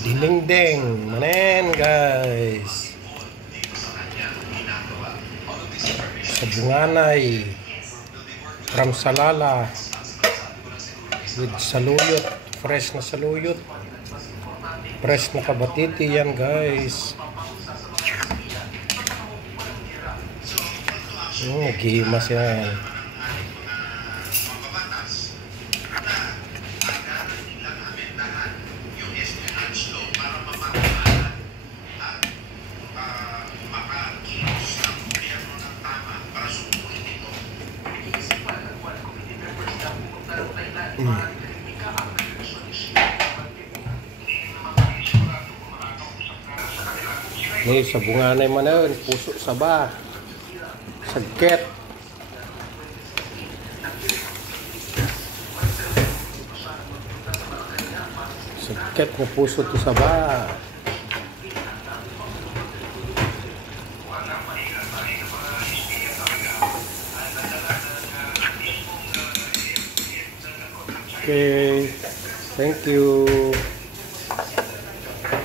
Dinding manen guys. Sa bunganay from Salala with saluyot, fresh na saluyot, fresh na kabatiti yan guys. Naghihimas yan. Ni sa bunganay man na yun, puso saba, sagket. Sagket na puso to saba. Okay, thank you.